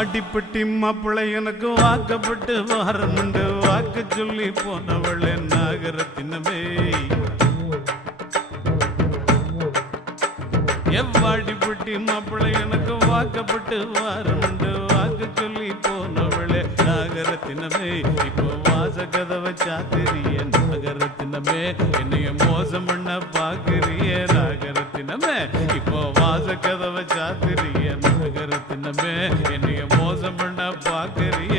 வாடிப்பட்டி மாப்பிள்ளை எனக்கு வாக்கப்பட்டு வாரனுண்டு வாக்கு சொல்லி போனவளே நாகரத்தினமே எவ்வாடிப்பட்டி மாப்பிள்ளை எனக்கு வாக்கப்பட்டு வாரனுண்டு வாக்கு சொல்லி போனவளே நாகரத்தினமே இப்போ வாச கதவை சாத்திரிய நாகரத்தினமே என்னைய மோசம் பண்ண பாக்குறிய நாகரத்தினமே இப்போ வாச கதவை சாத்திரிய நாகரத்தினமே என்னைய மோசம் பண்ண பாக்குறிய